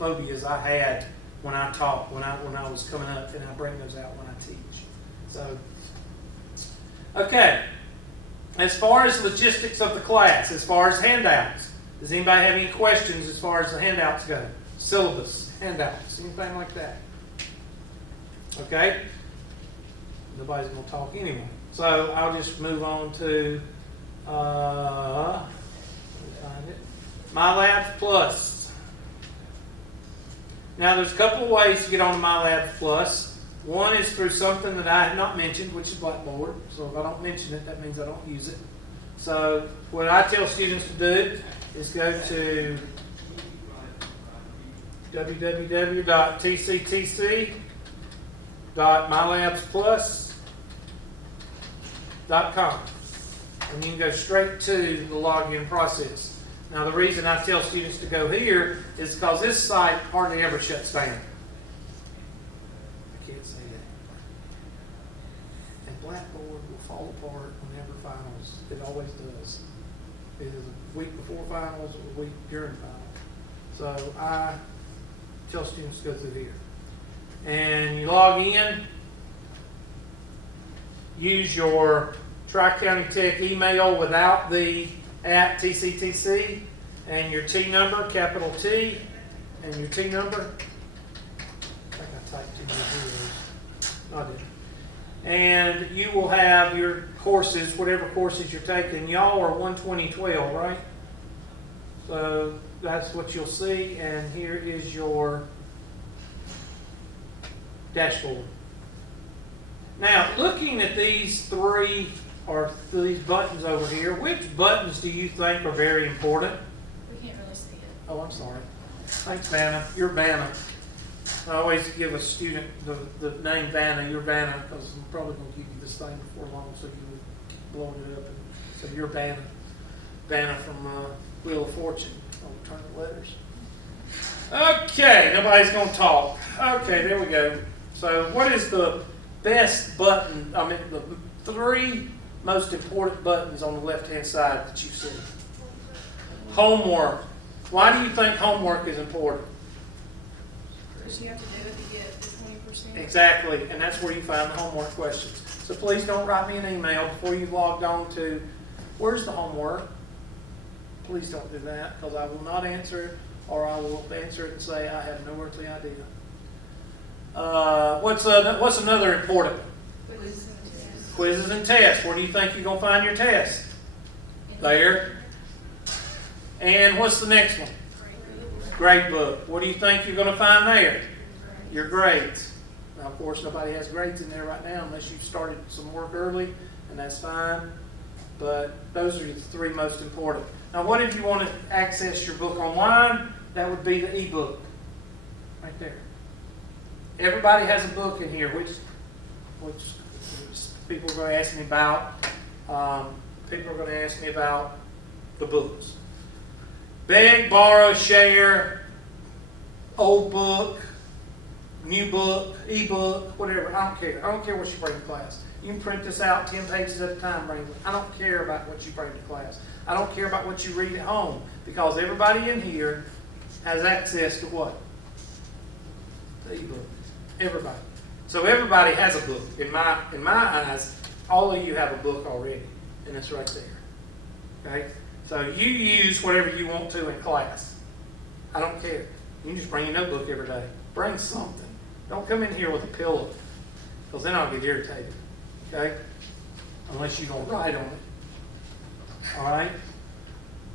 phobias I had when I taught, when I was coming up, and I bring those out when I teach. So, okay. As far as logistics of the class, as far as handouts, does anybody have any questions as far as the handouts go? Syllabus, handouts, anything like that? Okay? Nobody's going to talk anyway. So I'll just move on to let me find it. MyLabs Plus. Now there's a couple of ways to get on to MyLabs Plus. One is through something that I have not mentioned, which is Blackboard. So if I don't mention it, that means I don't use it. So what I tell students to do is go to www.tctc.mylabsplus.com, and you can go straight to the login process. Now the reason I tell students to go here is because this site hardly ever shuts down. I can't say that. And Blackboard will fall apart whenever finals. It always does. Either the week before finals or the week during finals. So I tell students to go through here. And you log in, use your Tri-County Tech email without the @TCTC, and your T number, capital T, and your T number. I think I typed in your zeros. I did. And you will have your courses, whatever courses you're taking. Y'all are 12012, right? So that's what you'll see, and here is your dashboard. Now, looking at these three, or these buttons over here, which buttons do you think are very important? We can't really see it. Oh, I'm sorry. Thanks, Vanna. You're Vanna. I always give a student the name Vanna. You're Vanna, because I'm probably going to give you this thing before long, so you will keep blowing it up. And so you're Vanna. Vanna from Wheel of Fortune. Alternate letters. Okay, nobody's going to talk. Okay, there we go. So what is the best button, I mean the three most important buttons on the left-hand side that you see? Homework. Why do you think homework is important? Because you have to do it to get the 20%. Exactly, and that's where you find the homework questions. So please don't write me an email before you've logged on to, where's the homework? Please don't do that, because I will not answer it, or I will answer it and say I have no earthly idea. What's another important one? Quizzes and tests. Quizzes and tests. Where do you think you're going to find your test? There. And what's the next one? Grade book. What do you think you're going to find there? Your grades. Now, of course, nobody has grades in there right now unless you've started some work early, and that's fine. But those are the three most important. Now, what if you want to access your book online? That would be the ebook. Right there. Everybody has a book in here, which people are going to ask me about. People are going to ask me about the books. Beg, borrow, share, old book, new book, ebook, whatever. I don't care. I don't care what you bring to class. You can print this out 10 pages at a time, bring it. I don't care about what you bring to class. I don't care about what you read at home, because everybody in here has access to what? The ebook. Everybody. So everybody has a book. In my eyes, all of you have a book already, and it's right there. Okay? So you use whatever you want to in class. I don't care. You can just bring your notebook every day. Bring something. Don't come in here with a pillow, because then I'll get irritated. Okay? Unless you're going to write on it. All right?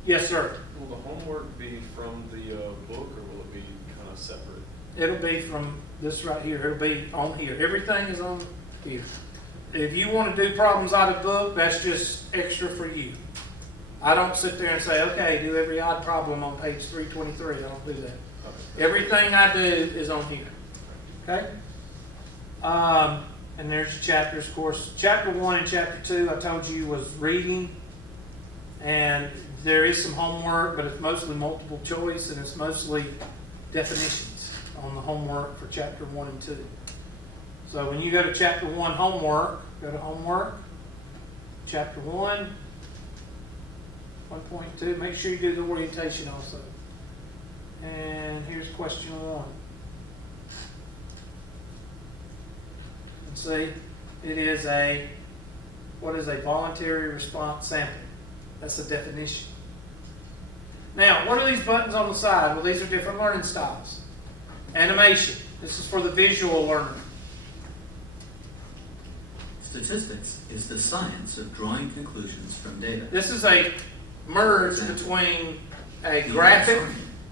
Yes, sir. Will the homework be from the book, or will it be kind of separate? It'll be from this right here. It'll be on here. Everything is on here. If you want to do problems out of the book, that's just extra for you. I don't sit there and say, okay, do every odd problem on page 323. I don't do that. Everything I do is on here. Okay? And there's the chapters, of course. Chapter 1 and Chapter 2, I told you, was reading. And there is some homework, but it's mostly multiple choice, and it's mostly definitions on the homework for Chapter 1 and 2. So when you go to Chapter 1 homework, go to homework, Chapter 1, 1.2, make sure you do the orientation also. And here's question 1. Let's see, it is what is a voluntary response sample? That's the definition. Now, what are these buttons on the side? Well, these are different learning styles. Animation. This is for the visual learner. Statistics is the science of drawing conclusions from data. This is a merge between a graphic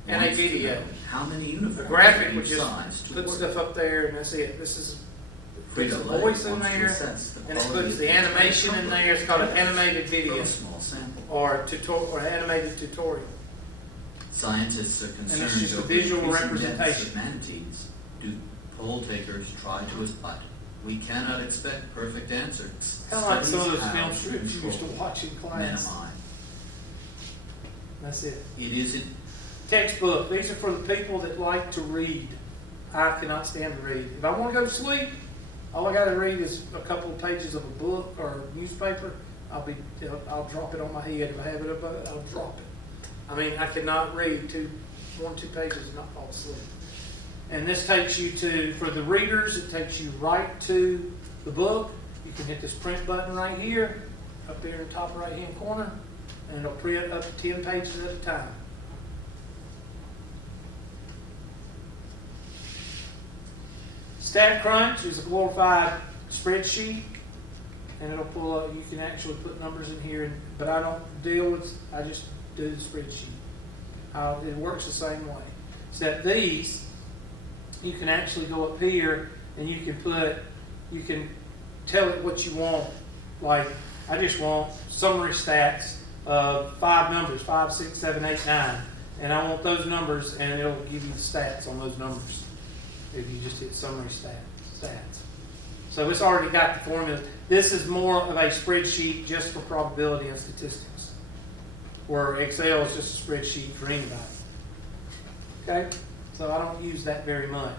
and a video. How many The uniforms graphic of would each just size to put work? stuff up there and that's it. This is puts the Frito-Lay voice in wants to there assess the and it quality puts of the data animation in there. It's called an animated from video a small sample. or animated tutorial. Scientists are it's concerned just a over visual increasing deaths representation. of manatees. Do poll takers try to respond? We cannot expect perfect answers. Kind of like some of those Studies how film strips you used to control, watch in class. minimize. That's it. It isn't. Textbook. These are for the people that like to read. I cannot stand to read. If I want to go to sleep, all I got to read is a couple of pages of a book or a newspaper. I'll drop it on my head. If I have it up, I'll drop it. I mean, I cannot read 1 or 2 pages and not fall asleep. And this takes you for the readers, it takes you right to the book. You can hit this print button right here, up there in the top right hand corner, and it'll print up to 10 pages at a time. StatCrunch is a glorified spreadsheet, and it'll pull up, you can actually put numbers in here, but I just do the spreadsheet. It works the same way. Except these, you can actually go up here and you can tell it what you want. Like, I just want summary stats of 5 numbers, 5, 6, 7, 8, 9. And I want those numbers, and it'll give you the stats on those numbers if you just hit summary stats. So it's already got the formula. This is more of a spreadsheet just for probability and statistics, where Excel is just a spreadsheet for anybody. Okay? So I don't use that very much.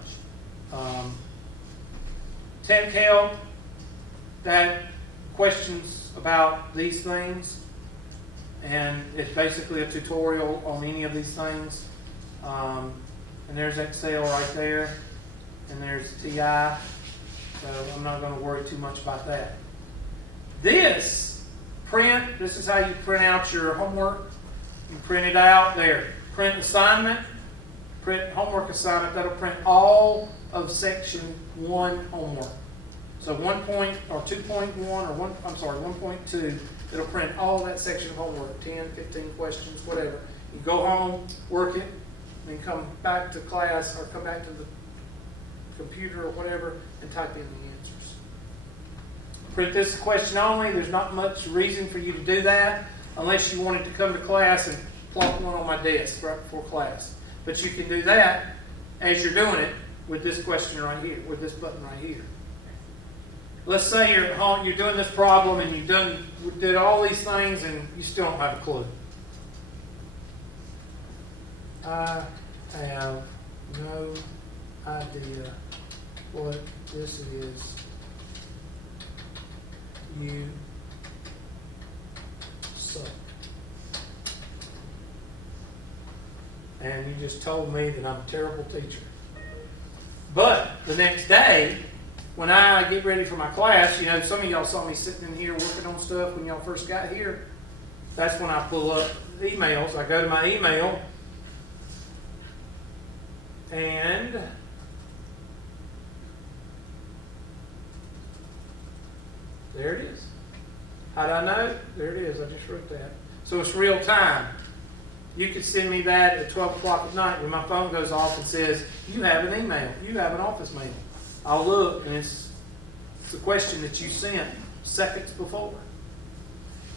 Tech help, that questions about these things, and it's basically a tutorial on any of these things. And there's Excel right there, and there's TI. So I'm not going to worry too much about that. This is how you print out your homework. You print it out there. Print assignment, print homework assignment. That'll print all of section 1 homework. So 2.1 or 1.2, it'll print all that section of homework, 10, 15 questions, whatever. You go home, work it, then come back to class or come back to the computer or whatever and type in the answers. Print this question only. There's not much reason for you to do that unless you wanted to come to class and plop one on my desk right before class. But you can do that as you're doing it with this question right here, with this button right here. Let's say you're at home, you're doing this problem and you did all these things and you still don't have a clue. I have no idea what this is. You suck. And you just told me that I'm a terrible teacher. But the next day, when I get ready for my class, you know, some of y'all saw me sitting in here working on stuff when y'all first got here. That's when I pull up emails. I go to my email and there it is. How did I know? There it is. I just wrote that. So it's real time. You could send me that at 12 o'clock at night when my phone goes off and says, you have an email. You have an office mail. I'll look, and it's the question that you sent seconds before.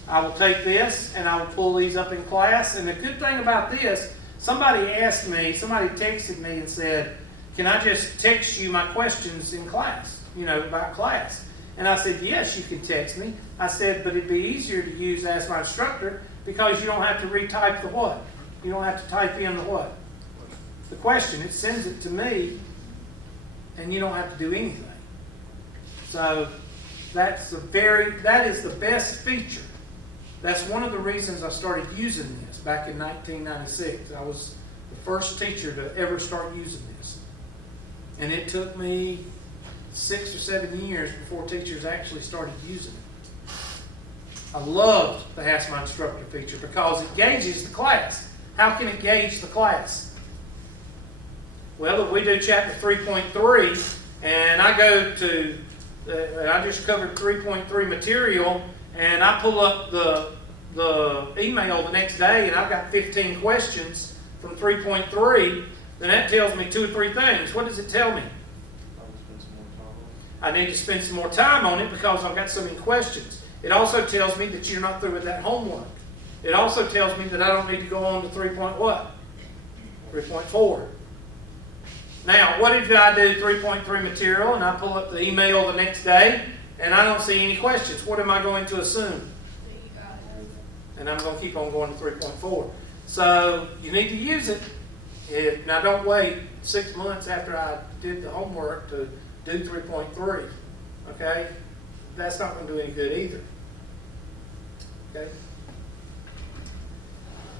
I will take this, and I will pull these up in class. And the good thing about this, somebody texted me and said, can I just text you my questions in class, about class? And I said, yes, you can text me. I said, but it'd be easier to use Ask My Instructor because you don't have to retype the what? You don't have to type in the what? The question. It sends it to me, and you don't have to do anything. So that is the best feature. That's one of the reasons I started using this back in 1996. I was the first teacher to ever start using this. And it took me 6 or 7 years before teachers actually started using it. I loved the Ask My Instructor feature because it gauges the class. How can it gauge the class? Well, if we do chapter 3.3, and I go to, I just covered 3.3 material, and I pull up the email the next day, and I've got 15 questions from 3.3, then that tells me 2 or 3 things. What does it tell me? I need to spend some more time on it because I've got so many questions. It also tells me that you're not through with that homework. It also tells me that I don't need to go on to 3.4. Now, what if I do 3.3 material and I pull up the email the next day and I don't see any questions? What am I going to assume? And I'm going to keep on going to 3.4. So you need to use it. Now don't wait 6 months after I did the homework to do 3.3. Okay? That's not going to do any good either. Okay?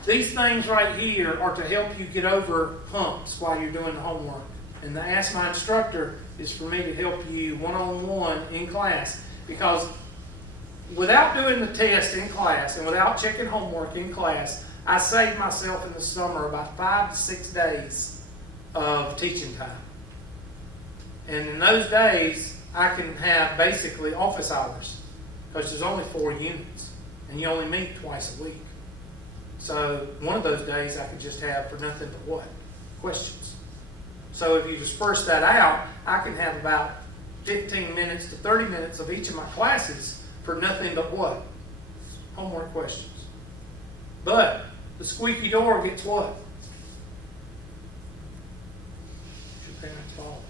These things right here are to help you get over humps while you're doing the homework. And the Ask My Instructor is for me to help you one-on-one in class. Because without doing the test in class and without checking homework in class, I saved myself in the summer about 5 to 6 days of teaching time. And in those days, I can have basically office hours because there's only 4 units and you only meet twice a week. So one of those days I could just have for nothing but what? Questions. So if you disperse that out, I can have about 15 minutes to 30 minutes of each of my classes for nothing but what? Homework questions. But the squeaky door gets what? It's your parents' fault.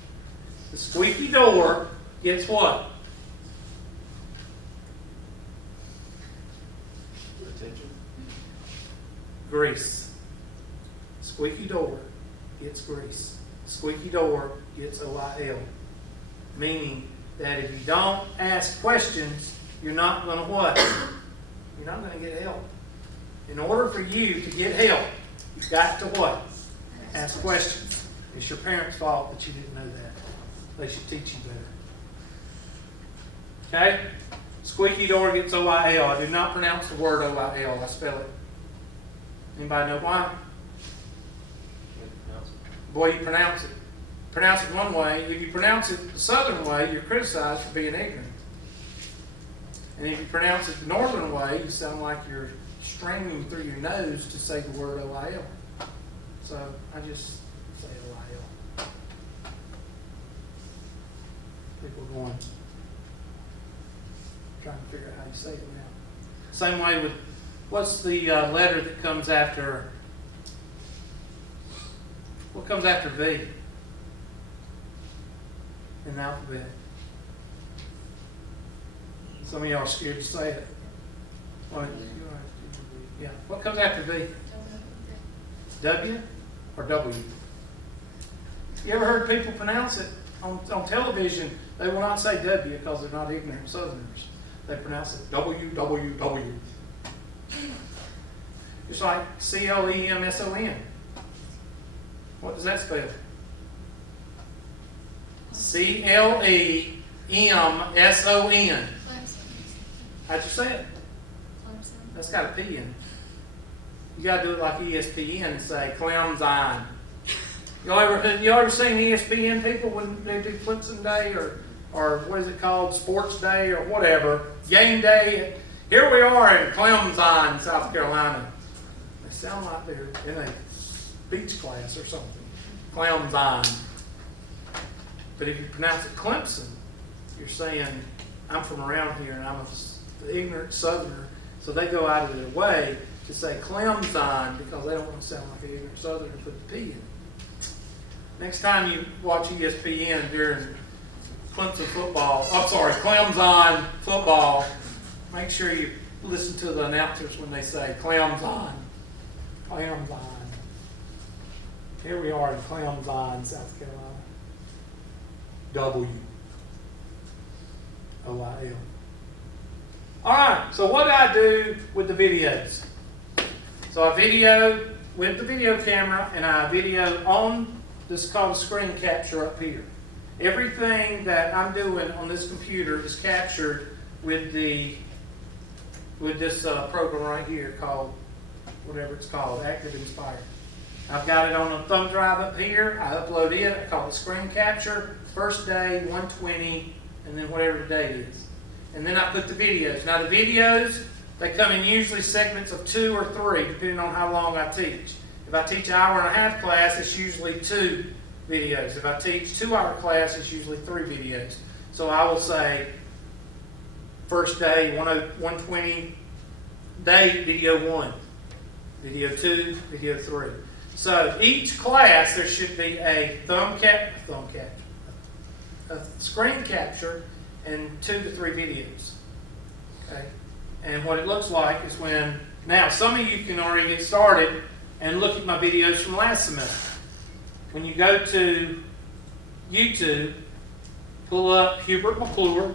The squeaky door gets what? Attention. Grease. Squeaky door gets grease. Squeaky door gets OIL. Meaning that if you don't ask questions, you're not going to what? You're not going to get help. In order for you to get help, you've got to what? Ask questions. It's your parents' fault that you didn't know that. They should teach you better. Okay? Squeaky door gets OIL. I do not pronounce the word OIL. I spell it. Anybody know why? Boy, you pronounce it. Pronounce it one way. If you pronounce it the southern way, you're criticized for being ignorant. And if you pronounce it the northern way, you sound like you're straining through your nose to say the word OIL. So I just say OIL. People are going, trying to figure out how you say it now. Same way with, what's the letter that comes after, what comes after V in the alphabet? Some of y'all are scared to say it. What? Yeah. What comes after V? W or W? You ever heard people pronounce it on television? They will not say W because they're not ignorant Southerners. They pronounce it W, W, W. It's like CLEMSON. What does that spell? CLEMSON. How'd you say it? That's got a P in it. You gotta do it like ESPN and say Clemson. You ever seen ESPN people when they do Clemson Day or what is it called, Sports Day or whatever, game day? Here we are in Clemson, South Carolina. They sound like they're in a beach class or something. Clemson. But if you pronounce it Clemson, you're saying, I'm from around here and I'm an ignorant Southerner. So they go out of their way to say Clemson because they don't want to sound like an ignorant Southerner and put the P in it. Next time you watch ESPN during Clemson football, make sure you listen to the announcers when they say Clemson. Clemson. Here we are in Clemson, South Carolina. W. O-I-L. All right, so what do I do with the videos? So I video with the video camera and I video on this is called a screen capture up here. Everything that I'm doing on this computer is captured with this program right here called, whatever it's called, Active Inspire. I've got it on a thumb drive up here. I upload it. I call it screen capture. First day, 120, and then whatever the date is. And then I put the videos. Now the videos, they come in usually segments of 2 or 3, depending on how long I teach. If I teach an hour and a half class, it's usually 2 videos. If I teach 2-hour class, it's usually 3 videos. So I will say, first day, 120, day, video 1, video 2, video 3. So each class, there should be a a screen capture, and 2 to 3 videos. Okay? And what it looks like is when, now some of you can already get started and look at my videos from last semester. When you go to YouTube, pull up Hubert McClure,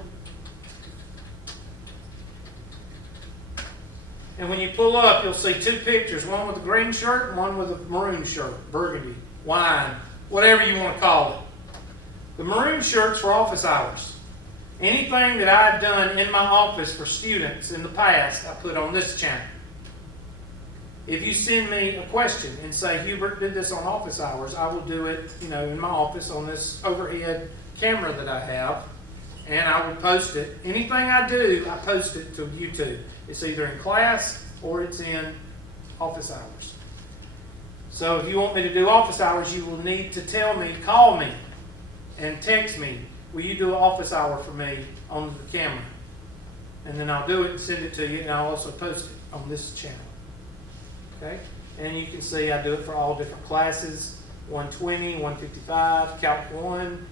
and when you pull up, you'll see 2 pictures, one with a green shirt and one with a maroon shirt, burgundy, wine, whatever you want to call it. The maroon shirt's for office hours. Anything that I've done in my office for students in the past, I put on this channel. If you send me a question and say, Hubert did this on office hours, I will do it, in my office on this overhead camera that I have, and I will post it. Anything I do, I post it to YouTube. It's either in class or it's in office hours. So if you want me to do office hours, you will need to call me and text me, will you do an office hour for me on the camera? And then I'll do it and send it to you, and I'll also post it on this channel. Okay? And you can see I do it for all different classes, 120, 155, Calc 1,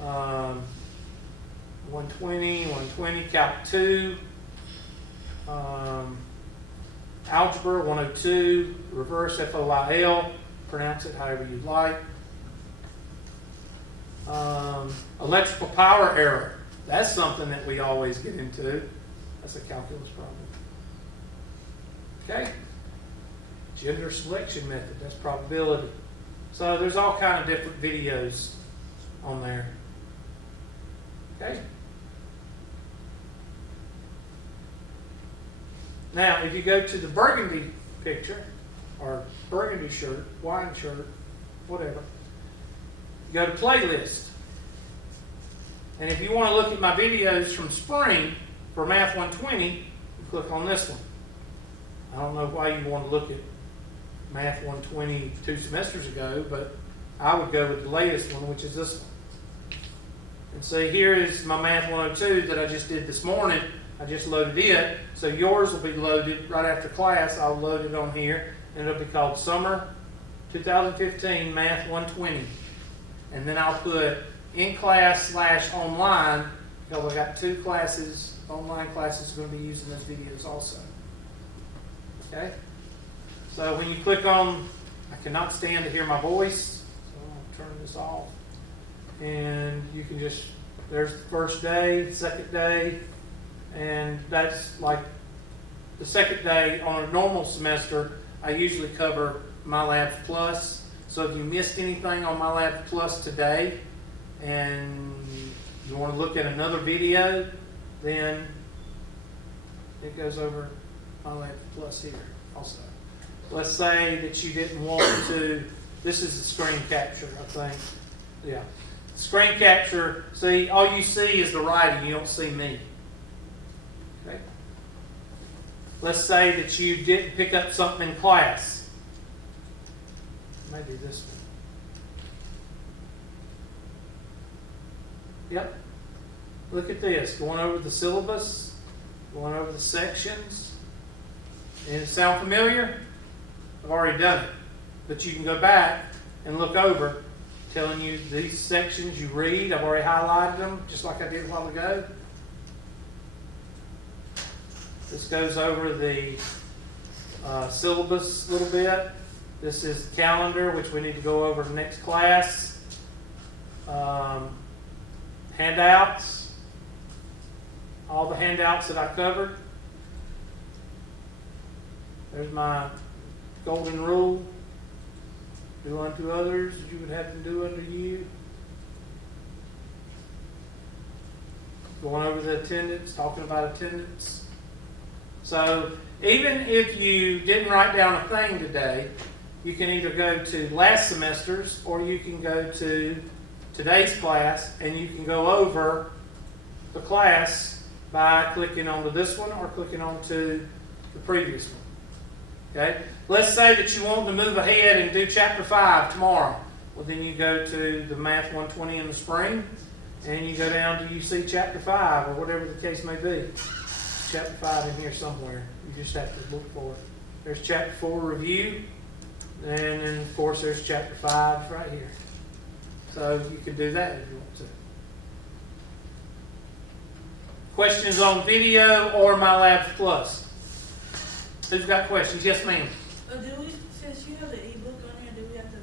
120, 120, Calc 2, Algebra 102, Reverse FOIL, pronounce it however you'd like. Electrical power error. That's something that we always get into. That's a calculus problem. Okay? Gender selection method. That's probability. So there's all kind of different videos on there. Okay? Now, if you go to the burgundy picture, or burgundy shirt, wine shirt, whatever, you go to playlist. And if you want to look at my videos from spring for Math 120, you click on this one. I don't know why you want to look at Math 120 2 semesters ago, but I would go with the latest one, which is this one. And see, here is my Math 102 that I just did this morning. I just loaded it. So yours will be loaded right after class. I'll load it on here, and it'll be called Summer 2015 Math 120. And then I'll put in class / online, because I've got 2 classes, online classes going to be using those videos also. Okay? So when you click on, I cannot stand to hear my voice, so I'll turn this off. And you can just, there's the first day, second day, and that's like the second day on a normal semester. I usually cover MyLab Plus. So if you missed anything on MyLab Plus today and you want to look at another video, then it goes over MyLab Plus here also. Let's say that you didn't want to, this is a screen capture, I think. Yeah. Screen capture, see, all you see is the writing, you don't see me. Okay? Let's say that you didn't pick up something in class. Maybe this one. Yep. Look at this. Going over the syllabus, going over the sections. And it sound familiar? I've already done it. But you can go back and look over, telling you these sections you read. I've already highlighted them, just like I did a while ago. This goes over the syllabus a little bit. This is the calendar, which we need to go over next class. Handouts. All the handouts that I covered. There's my golden rule. Do unto others as you would have them do unto you. Going over the attendance, talking about attendance. So even if you didn't write down a thing today, you can either go to last semester's or you can go to today's class and you can go over the class by clicking onto this one or clicking onto the previous one. Okay? Let's say that you want to move ahead and do chapter 5 tomorrow. Well, then you go to the Math 120 in the spring and you go down to you see chapter 5 or whatever the case may be. Chapter 5 in here somewhere. You just have to look for it. There's chapter 4 review. And then, of course, there's chapter 5 right here. So you can do that if you want to. Questions on video or My Labs Plus? Who's got questions? Yes, ma'am. Do we, since you have the ebook on here, do we have to,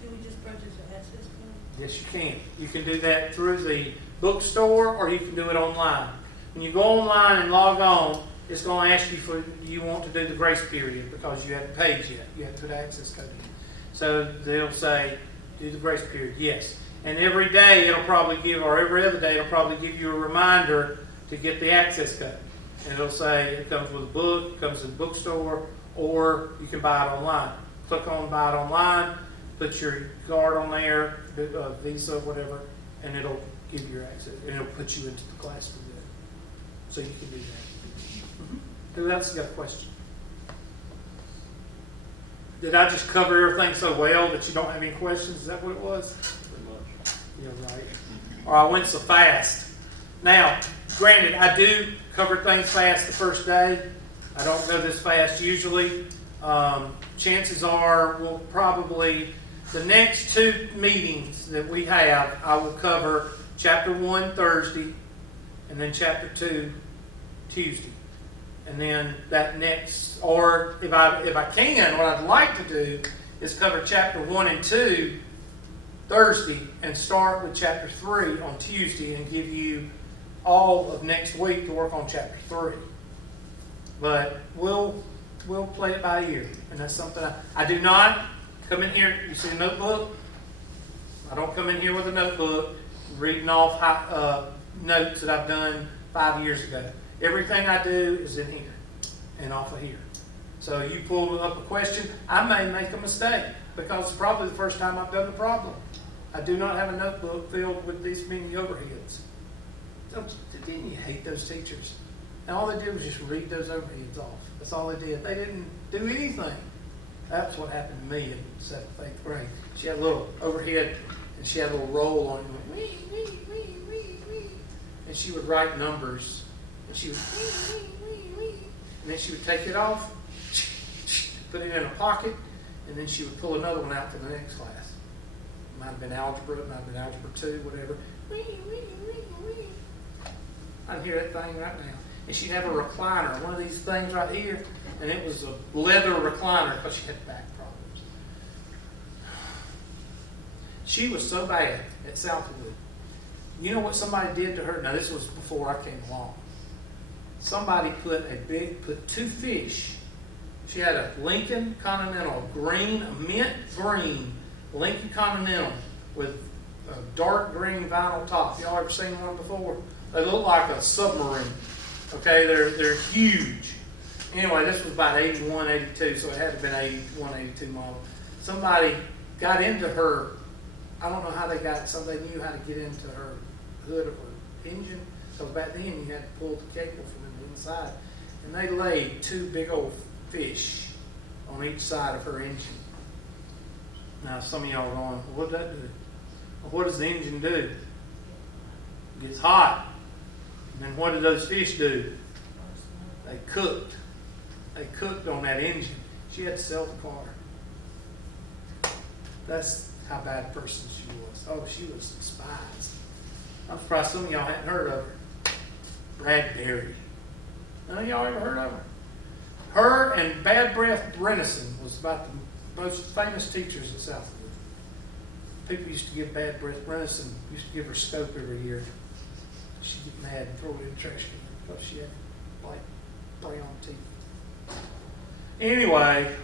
can we just purchase an access code? Yes, you can. You can do that through the bookstore or you can do it online. When you go online and log on, it's going to ask you for you want to do the grace period because you haven't paid yet. You have to put access code in. So they'll say, do the grace period. Yes. And every day it'll probably give, or every other day it'll probably give you a reminder to get the access code. And it'll say it comes with a book, it comes in the bookstore, or you can buy it online. Click on buy it online, put your card on there, Visa, whatever, and it'll give you access. And it'll put you into the class to do it. So you can do that. Who else got a question? Did I just cover everything so well that you don't have any questions? Is that what it was? Pretty much. Yeah, right. Or I went so fast. Now, granted, I do cover things fast the first day. I don't go this fast usually. Chances are we'll probably, the next 2 meetings that we have, I will cover chapter 1 Thursday and then chapter 2 Tuesday. And then that next, or if I can, what I'd like to do is cover chapter 1 and 2 Thursday and start with chapter 3 on Tuesday and give you all of next week to work on chapter 3. But we'll play it by ear. And that's something I do not come in here, you see a notebook? I don't come in here with a notebook reading off notes that I've done 5 years ago. Everything I do is in here and off of here. So you pull up a question, I may make a mistake because it's probably the first time I've done the problem. I do not have a notebook filled with these many overheads. Didn't you hate those teachers? And all they did was just read those overheads off. That's all they did. They didn't do anything. That's what happened to me in 7th, 8th grade. She had a little overhead and she had a little roll on it. Wee, wee, wee, wee, wee. And she would write numbers. And she would wee, wee, wee, wee. And then she would take it off, put it in a pocket, and then she would pull another one out for the next class. It might have been algebra, it might have been algebra 2, whatever. Wee, wee, wee, wee. I can hear that thing right now. And she'd have a recliner, one of these things right here, and it was a leather recliner because she had back problems. She was so bad at Southwood. You know what somebody did to her? Now this was before I came along. Somebody put 2 fish. She had a Lincoln Continental, a mint green Lincoln Continental with a dark green vinyl top. Y'all ever seen one before? They look like a submarine. Okay, they're huge. Anyway, this was about 81, 82, so it had to have been 81, 82 model. Somebody got into her, I don't know how they got, somebody knew how to get into her hood of her engine. So back then you had to pull the cable from the inside. And they laid 2 big old fish on each side of her engine. Now some of y'all are going, what does that do? Well, what does the engine do? It gets hot. And then what did those fish do? They cooked. They cooked on that engine. She had to sell the car. That's how bad a person she was. Oh, she was despised. I'm surprised some of y'all hadn't heard of her. Bradbury. None of y'all ever heard of her? Her and Bad Breath Brenison was about the most famous teachers at Southwood. People used to give Bad Breath Brenison, used to give her scope every year. She'd get mad and throw it in the trash can because she had like brown teeth. Anyway,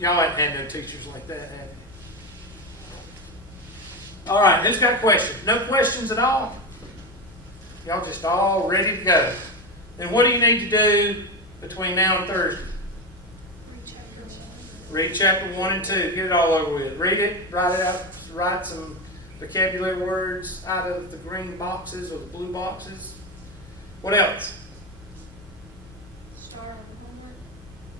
y'all hadn't had no teachers like that, had you? All right, who's got questions? No questions at all? Y'all just all ready to go. Then what do you need to do between now and Thursday? Read chapter 1 and 2. Get it all over with. Read it, write it out, write some vocabulary words out of the green boxes or the blue boxes. What else? Start on the homework.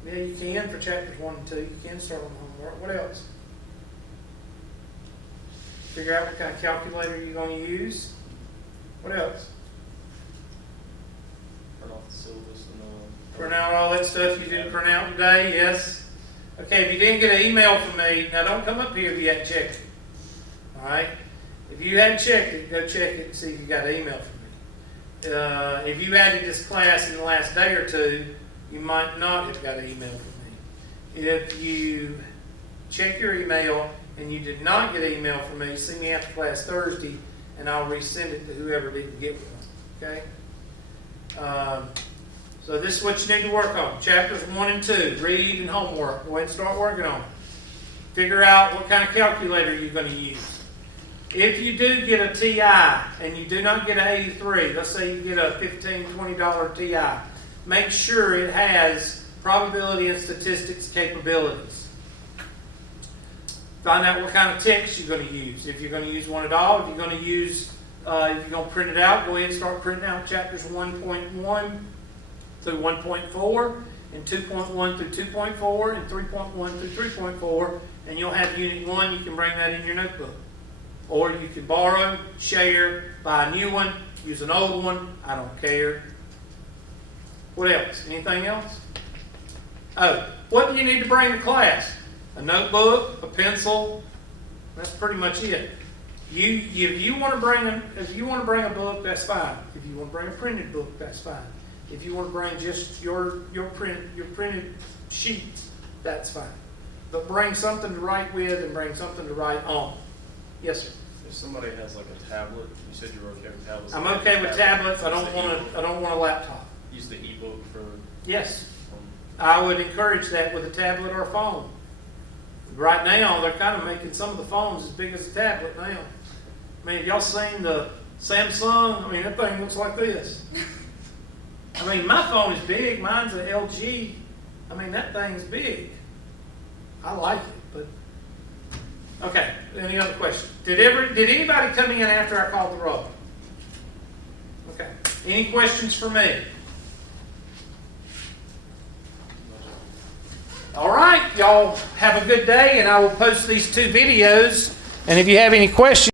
Yeah, you can for chapters 1 and 2. You can start on the homework. What else? Figure out what kind of calculator you're going to use. What else? Print off the syllabus and Print out all that stuff you didn't print out today, yes. Okay, if you didn't get an email from me, now don't come up here if you hadn't checked it. Alright? If you hadn't checked it, go check it and see if you got an email from me. If you added this class in the last day or two, you might not have got an email from me. If you check your email and you did not get an email from me, see me after class Thursday and I'll resend it to whoever didn't get one. Okay? So this is what you need to work on. Chapters 1 and 2. Read and homework. Go ahead and start working on it. Figure out what kind of calculator you're going to use. If you do get a TI and you do not get an 83, let's say you get a $15, $20 TI, make sure it has probability and statistics capabilities. Find out what kind of text you're going to use. If you're going to use one at all, if you're going to use, if you're going to print it out, go ahead and start printing out chapters 1.1 through 1.4, and 2.1 through 2.4, and 3.1 through 3.4, and you'll have Unit 1. You can bring that in your notebook. Or you can borrow, share, buy a new one, use an old one. I don't care. What else? Anything else? Oh, what do you need to bring to class? A notebook, a pencil. That's pretty much it. If you want to bring a book, that's fine. If you want to bring a printed book, that's fine. If you want to bring just your printed sheets, that's fine. But bring something to write with and bring something to write on. Yes, sir. If somebody has like a tablet, you said you were okay with tablets. I'm okay with tablets. I don't want a laptop. Use the ebook for. Yes, I would encourage that with a tablet or a phone. Right now, they're kind of making some of the phones as big as a tablet now. I mean, have y'all seen the Samsung? I mean, that thing looks like this. I mean, my phone is big. Mine's an LG. I mean, that thing's big. I like it, but okay. Any other questions? Did anybody come in after I called the roll? Okay. Any questions for me? All right, y'all have a good day, and I will post these 2 videos. And if you have any questions,